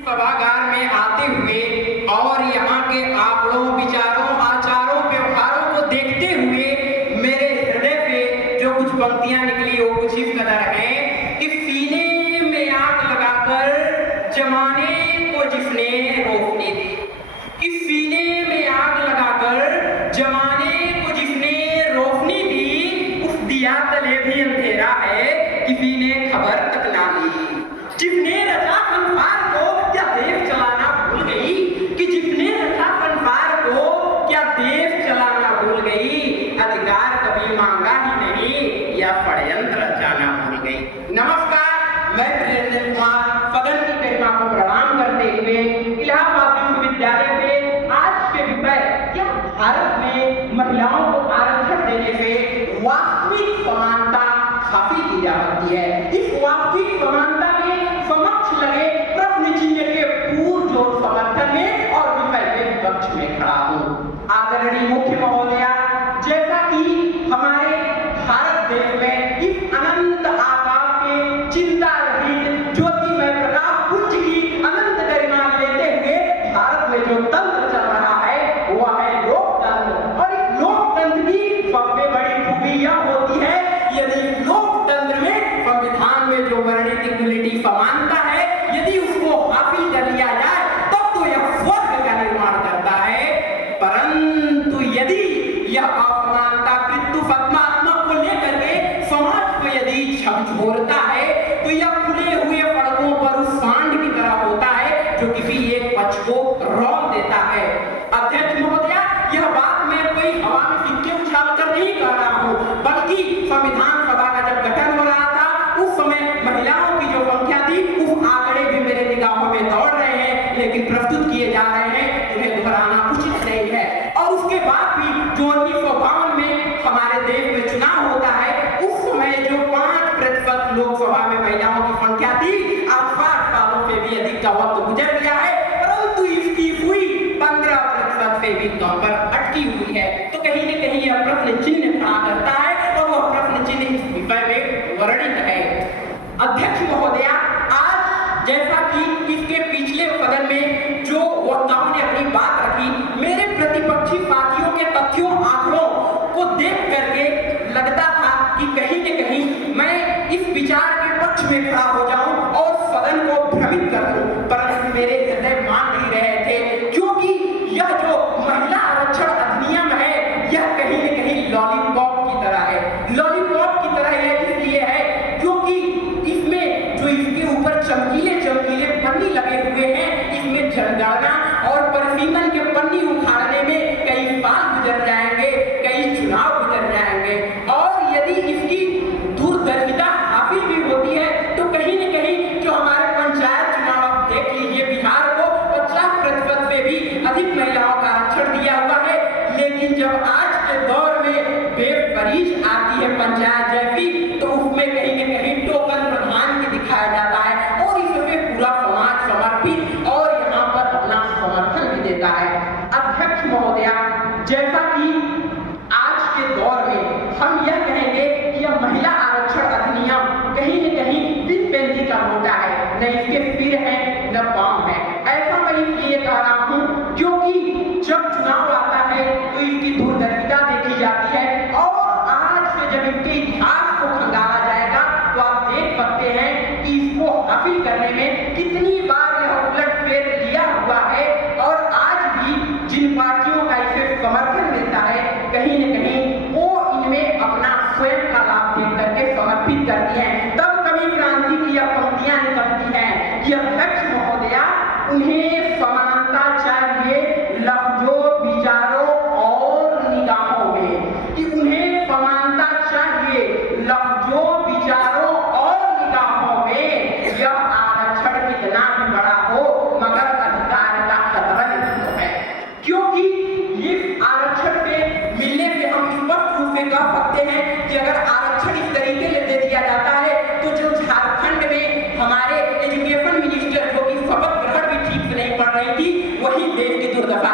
सभागार में आते हुए और यहाँ के आंकड़ों, विचारों, आचारों, व्यवहारों को देखते हुए मेरे हृदय पे जो कुछ पंक्तियां निकली वो कुछ इस कदर है कि सीने में आग लगाकर जमाने को जिसने रोशनी दी, कि सीने में आग लगाकर जमाने को जिसने रोशनी दी, उस दिया तले भी अंधेरा है, किसी ने खबर तक ना ली। जिसने रचा संसार को क्या देश चलाना भूल गई, कि जिसने रचा संसार को क्या देश चलाना भूल गई, अधिकार कभी मांगा ही नहीं या षड्यंत्र रचाना भूल गई। नमस्कार, मैं प्रियंजन कुमार सदन की गरिमा को प्रणाम करते हुए इलाहाबाद विश्वविद्यालय में आज के विषय क्या भारत में महिलाओं को आरक्षण देने से वास्तविक समानता हासिल की जा सकती है, इस वास्तविक समानता के समक्ष लगे प्रश्न चिन्ह के पुरजोर समर्थन में और विषय के विपक्ष में खड़ा हूँ। आदरणीय मुख्य महोदया, जैसा कि हमारे भारत देश में इस अनंत आकाश के चिंता रहित ज्योतिमय प्रकाश पुंज की अनंत गरिमा लेते हुए भारत में जो तंत्र चल रहा है वह है लोकतंत्र, और इस लोकतंत्र की सबसे बड़ी खूबी यह होती है यदि लोकतंत्र में संविधान में जो वर्णित इक्वलिटी समानता है यदि उसको हासिल कर लिया जाए तब तो यह स्वर्ग का निर्माण करता है। परंतु यदि यह असमानता पृथु सत्मात्मक को लेकर के समाज को यदि झकझोरता है तो यह खुले हुए सड़कों पर उस सांड की तरह होता है जो किसी एक पक्ष को रौंद देता है। अध्यक्ष महोदया, यह बात मैं कोई हवा में सिक्के उछाल कर नहीं कर रहा हूँ, बल्कि संविधान सभा का जब गठन हो रहा था उस समय महिलाओं की जो संख्या थी उस आंकड़े भी मेरे निगाहों में दौड़ रहे हैं, लेकिन प्रस्तुत किए जा रहे हैं, उन्हें दोहराना उचित नहीं है। और उसके बाद भी जो 1952 में हमारे देश में चुनाव होता है उस समय जो 5% लोकसभा में महिलाओं की संख्या थी, आज 60 सालों से भी अधिक का वक्त गुजर गया है, परंतु इसकी हुई 15% से भी कम पर अटकी हुई है। तो कहीं न कहीं यह प्रश्न चिन्ह खड़ा करता है और वह प्रश्न चिन्ह इस विषय में वर्णित है। अध्यक्ष महोदया, आज जैसा कि इसके पिछले सदन में जो वक्ताओं ने अपनी बात रखी, मेरे प्रतिपक्षी साथियों के तथ्यों आंकड़ों को देख करके लगता था कि कहीं न कहीं मैं इस विचार के पक्ष में खड़ा हो जाऊं और सदन को भ्रमित कर दूं, परंतु मेरे हृदय मान नहीं रहे थे, क्योंकि यह जो महिला आरक्षण अधिनियम है यह कहीं न कहीं लॉलीपॉप की तरह है। लॉलीपॉप की तरह यह इसलिए है क्योंकि इसमें जो इसके ऊपर चमकीले चमकीले पन्नी लगे हुए हैं, इसमें जनगणना और परिसीमन के पन्नी उखाड़ने में कई साल गुजर जाएंगे, कई चुनाव गुजर जाएंगे, और यदि इसकी दूरदर्शिता हासिल भी होती है तो कहीं न कहीं जो हमारे पंचायत चुनाव आप देख लीजिए, बिहार को 50% से भी अधिक महिलाओं का आरक्षण दिया हुआ है, लेकिन जब आज के दौर में बेपरीज आती है पंचायत जैसी तो उसमें कहीं न कहीं टोकन प्रधान की दिखाया जाता है और इससे पूरा समाज समर्पित और यहाँ पर अपना समर्थन भी देता है। अध्यक्ष महोदया, जैसा कि आज के दौर में हम यह कहेंगे कि यह महिला आरक्षण अधिनियम कहीं न कहीं बिनपेंदी का मोटा है, न इसके सिर है न पांव है। ऐसा मैं इसलिए कह रहा हूँ क्योंकि जब चुनाव आता है तो इसकी दूरदर्शिता देखी जाती है और आज से जब इसके इतिहास को खंगाला जाएगा तो आप देख सकते हैं कि इसको हासिल करने में कितनी बार यह उलटफेर लिया हुआ है, और आज भी जिन पार्टियों का इसे समर्थन मिलता है कहीं न कहीं वो इनमें अपना स्वयं का लाभ देख करके समर्पित करती हैं। तब कभी क्रांति की यह पंक्तियां निकलती हैं कि अध्यक्ष महोदया, उन्हें समानता चाहिए लफ्जों, विचारों और निगाहों में, कि उन्हें समानता चाहिए लफ्जों, विचारों और निगाहों में। यह आरक्षण कितना भी बड़ा हो मगर अधिकार का खतरा नहीं तो है, क्योंकि इस आरक्षण से मिलने से हम स्पष्ट रूप से कह सकते हैं कि अगर आरक्षण इस तरीके से दे दिया जाता है तो जो झारखंड में हमारे एजुकेशन मिनिस्टर जो कि शपथ ग्रहण भी ठीक से नहीं पढ़ रही थी, वही देश की दुर्दशा